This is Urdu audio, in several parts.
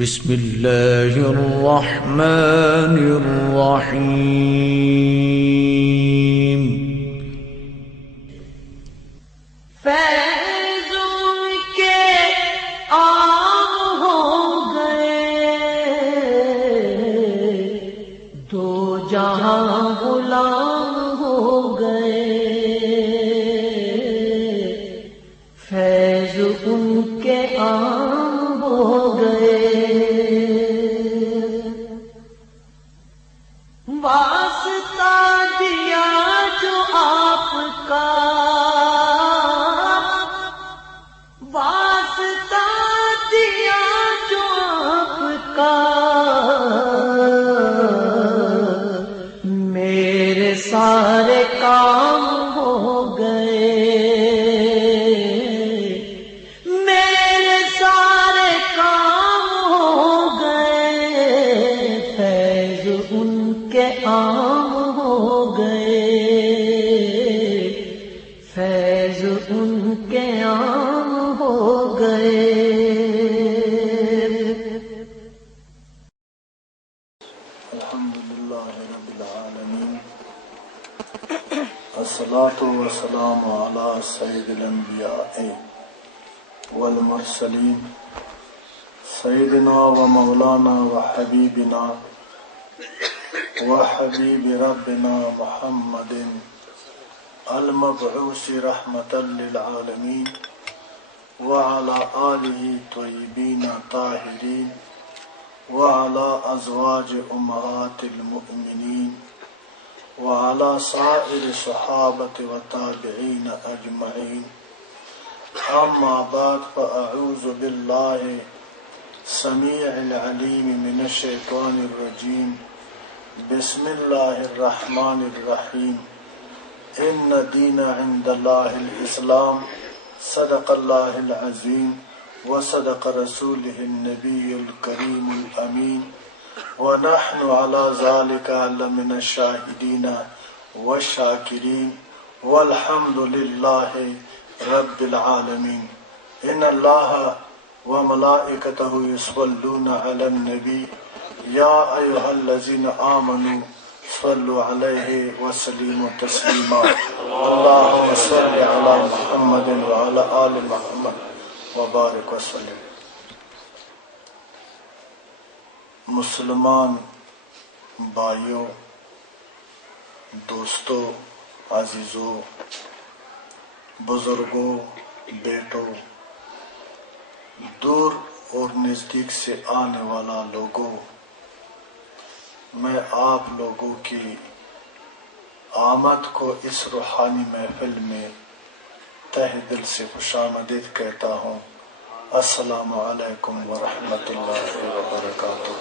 بسم اللہ الرحمن الرحیم فیض کے عام ہو گئے، دو جہاں غلام ہو گئے، فیض ان کے عام ہو گئے، واسطہ دیا جو آپ کا، واسطہ دیا جو آپ کا، میرے سارے کام ہو گئے، میرے سارے کام ہو گئے، فیض ان کے عام ہو گئے، فیض ان کے عام ہو گئے۔ الحمدللہ رب العالمین، الصلاۃ والسلام علی سید الانبیاء والمرسلین، سیدنا و مولانا و حبیبنا و حبیب ربنا محمد المبعوث رحمۃ للعالمین وعلى آلہ طیبین طاہرین وعلى ازواج امہات المؤمنین وعلى سائر صحابۃ و تابعین اجمعین، اما بعد فاعوذ باللہ سمیع العلیم من الشیطان الرجیم، بسم اللہ الرحمن الرحیم، ان دین عند اللہ الاسلام، صدق اللہ العظیم وصدق رسولہ النبی الکریم الامین، ونحن على ذلك لمن الشاہدین والشاکرین، والحمد للہ رب العالمین۔ ان اللہ وملائکتہ یصلون علی النبی، یا ایھا الذین آمنوا صلوا علیہ وسلموا تسلیما، اللہم صل علی محمد وعلی آل محمد وبارک وسلم۔ مسلمان بھائیوں، دوستوں، عزیزوں، بزرگوں، بیٹوں، دور اور نزدیک سے آنے والا لوگوں، میں آپ لوگوں کی آمد کو اس روحانی محفل میں تہ دل سے خوش آمدید کہتا ہوں۔ السلام علیکم ورحمۃ اللہ وبرکاتہ۔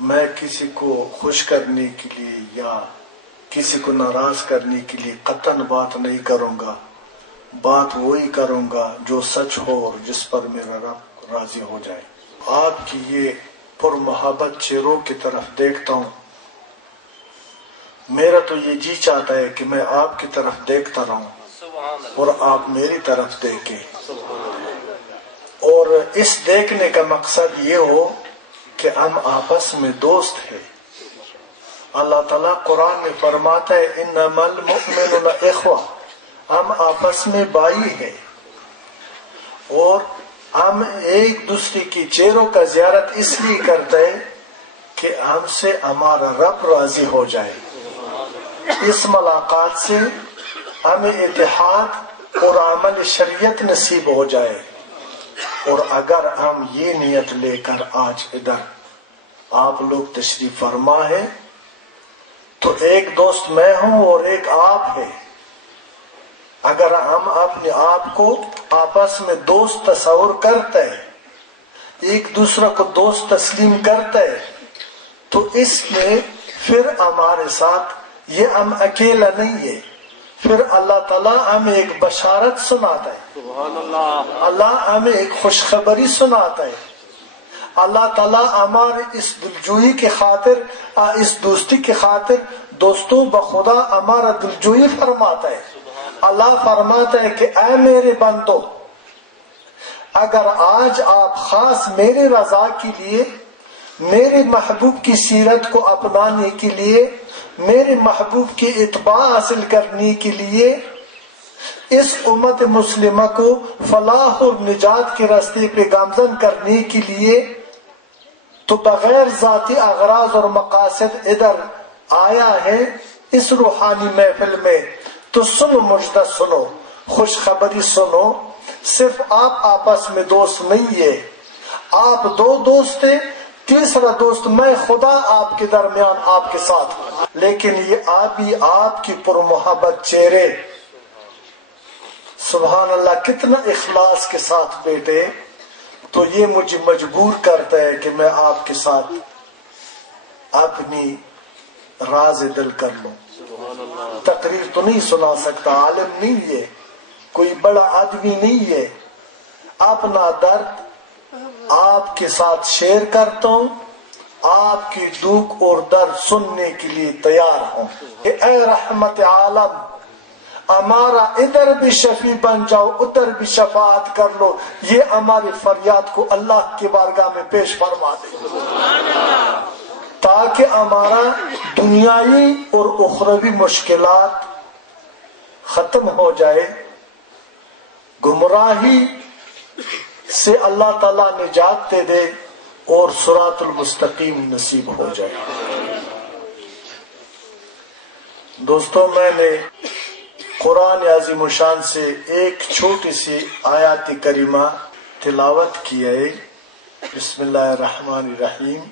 میں کسی کو خوش کرنے کے لیے یا کسی کو ناراض کرنے کے لیے قطعاً بات نہیں کروں گا، بات وہی کروں گا جو سچ ہو اور جس پر میرا رب راضی ہو جائے۔ آپ کی یہ پر محبت چہروں کی طرف دیکھتا ہوں، میرا تو یہ جی چاہتا ہے کہ میں آپ کی طرف دیکھتا رہوں اور آپ میری طرف دیکھیں، اور اس دیکھنے کا مقصد یہ ہو کہ ہم آپس میں دوست ہیں۔ اللہ تعالیٰ قرآن میں فرماتا ہے انما المؤمنون اخوہ، ہم آپس میں بھائی ہیں، اور ہم ایک دوسرے کی چہروں کا زیارت اس لیے کرتے ہیں کہ ہم سے ہمارا رب راضی ہو جائے۔ اس ملاقات سے ہمیں اتحاد اور عمل شریعت نصیب ہو جائے، اور اگر ہم یہ نیت لے کر آج ادھر آپ لوگ تشریف فرما ہے تو ایک دوست میں ہوں اور ایک آپ ہے، اگر ہم اپنے آپ کو آپس میں دوست تصور کرتے ہیں، ایک دوسرے کو دوست تسلیم کرتے ہیں، تو اس میں پھر ہمارے ساتھ یہ ہم اکیلا نہیں ہے، پھر اللہ تعالیٰ ہمیں ایک بشارت سناتا ہے، اللہ ہمیں ایک خوشخبری سناتا ہے، اللہ تعالیٰ ہمارے اس دلجوئی کی خاطر، اس دوستی کی خاطر دوستوں بخدا ہمارا دلجوئی فرماتا ہے۔ اللہ فرماتا ہے کہ اے میرے بندو، اگر آج آپ خاص میری رضا کے لیے، میرے محبوب کی سیرت کو اپنانے کے لیے، میرے محبوب کی اتباع حاصل کرنے کے لیے، اس امت مسلمہ کو فلاح اور نجات کے راستے پہ گامزن کرنے کے لیے تو بغیر ذاتی اغراض اور مقاصد ادھر آیا ہے اس روحانی محفل میں، تو سنو مجدہ، سنو خوشخبری سنو، صرف آپ آپس میں دوست نہیں ہے، آپ دو دوست ہیں، تیسرا دوست میں خدا آپ کے درمیان آپ کے ساتھ ہوں، لیکن یہ آپ کی پرمحبت چہرے، سبحان اللہ کتنا اخلاص کے ساتھ بیٹے، تو یہ مجھے مجبور کرتا ہے کہ میں آپ کے ساتھ اپنی راز دل کر لوں۔ تقریر تو نہیں سنا سکتا، عالم نہیں ہے، کوئی بڑا آدمی نہیں ہے، اپنا درد آپ کے ساتھ شیئر کرتا ہوں، آپ کی دکھ اور درد سننے کے لیے تیار ہوں کہ اے رحمت عالم ہمارا ادھر بھی شفیع بن جاؤ، ادھر بھی شفاعت کر لو، یہ ہماری فریاد کو اللہ کی بارگاہ میں پیش فرما دے تاکہ ہمارا دنیاوی اور اخروی مشکلات ختم ہو جائے، گمراہی سے اللہ تعالیٰ نجات دے دے اور صراط المستقیم نصیب ہو جائے۔ دوستوں، میں نے قرآن عظیم الشان سے ایک چھوٹی سی آیات کریمہ تلاوت کی ہے۔ بسم اللہ الرحمن الرحیم،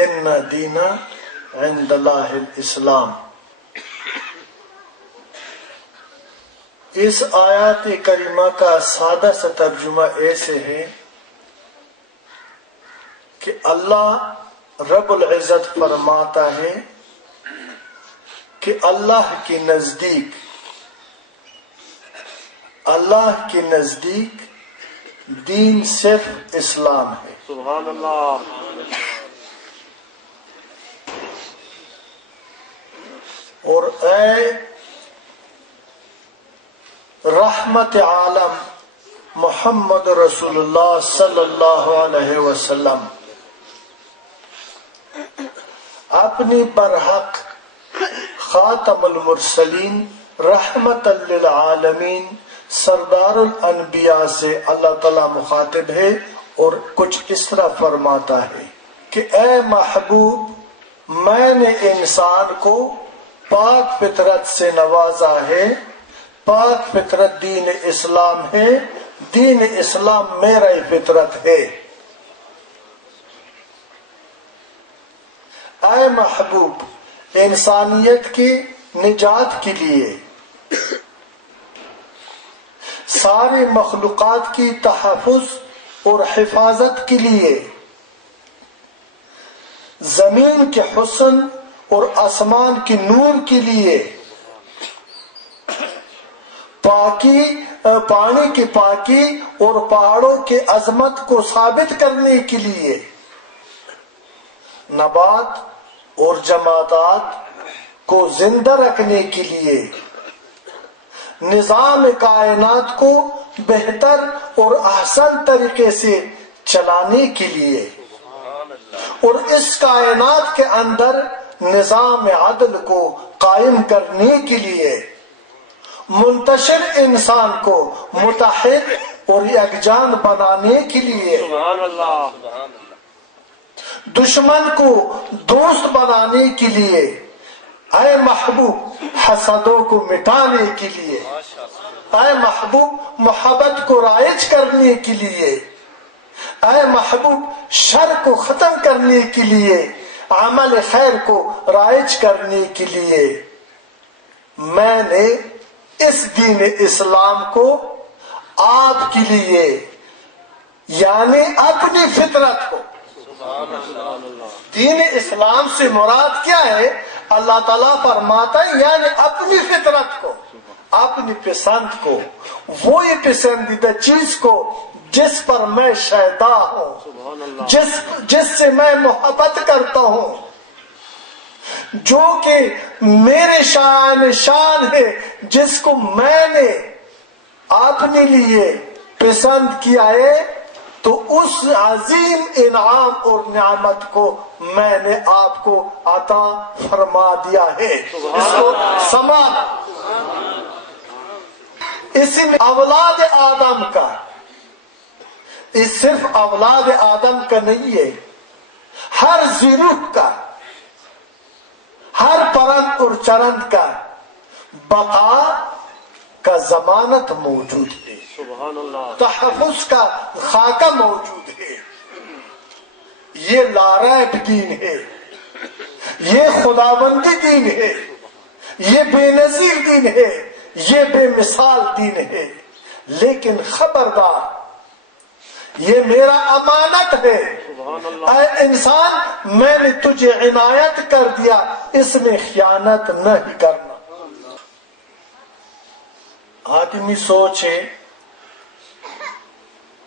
ان دین عند اللہ الاسلام۔ اس آیات کریمہ کا سادہ سا ترجمہ ایسے ہے کہ اللہ رب العزت فرماتا ہے کہ اللہ کے نزدیک دین صرف اسلام ہے۔ سبحان اللہ۔ اور اے رحمت عالم محمد رسول اللہ صلی اللہ علیہ وسلم، اپنی برحق خاتم المرسلین رحمت للعالمین سردار الانبیاء سے اللہ تعالیٰ مخاطب ہے اور کچھ اس طرح فرماتا ہے کہ اے محبوب، میں نے انسان کو پاک فطرت سے نوازا ہے، پاک فطرت دین اسلام ہے، دین اسلام میرا فطرت ہے۔ اے محبوب، انسانیت کی نجات کے لیے، ساری مخلوقات کی تحفظ اور حفاظت کے لیے، زمین کے حسن اور آسمان کے نور کے لیے، پانی کی پاکی اور پہاڑوں کی عظمت کو ثابت کرنے کے لیے، نبات اور جمادات کو زندہ رکھنے کے لیے، نظام کائنات کو بہتر اور احسن طریقے سے چلانے کے لیے، اور اس کائنات کے اندر نظام عدل کو قائم کرنے کے لیے، منتشر انسان کو متحد اور یکجان بنانے کے لیے، دشمن کو دوست بنانے کے لیے، اے محبوب حسدوں کو مٹانے کے لیے، اے محبوب محبت کو رائج کرنے کے لیے، اے محبوب شر کو ختم کرنے کے لیے، عمل خیر کو رائج کرنے کے لیے، میں نے اس دین اسلام کو آپ کے لیے، یعنی اپنی فطرت کو، دین اسلام سے مراد کیا ہے؟ اللہ تعالیٰ فرماتا ہے یعنی اپنی فطرت کو، اپنی پسند کو، وہی پسندیدہ چیز کو جس پر میں شیدا ہوں، جس سے میں محبت کرتا ہوں، جو کہ میرے شان ہے، جس کو میں نے اپنے لیے پسند کیا ہے تو اس عظیم انعام اور نعمت کو میں نے آپ کو عطا فرما دیا ہے. اس کو سما. اس میں اولاد آدم کا، اس صرف اولاد آدم کا نہیں ہے، ہر ذروح کا، ہر پرند اور چرند کا بقا کا ضمانت موجود ہے، تحفظ کا خاکہ موجود ہے. یہ لاریب دین ہے، یہ خداوندی دین ہے، یہ بے نظیر دین ہے، یہ بے مثال دین ہے. لیکن خبردار، یہ میرا امانت ہے. اے انسان، میں نے تجھے عنایت کر دیا، اس میں خیانت نہیں کرنا. آدمی سوچے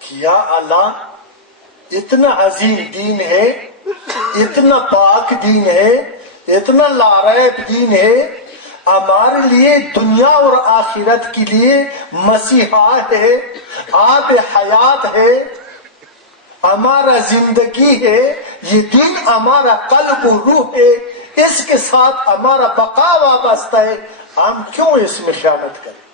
کہ یا اللہ اتنا عظیم دین ہے، اتنا پاک دین ہے، اتنا لاریب دین ہے، ہمارے لیے دنیا اور آخرت کے لیے مسیحا ہے، آب حیات ہے، ہمارا زندگی ہے، یہ دین ہمارا قلب و روح ہے، اس کے ساتھ ہمارا بقا وابستہ ہے. ہم کیوں اس میں خیانت کریں؟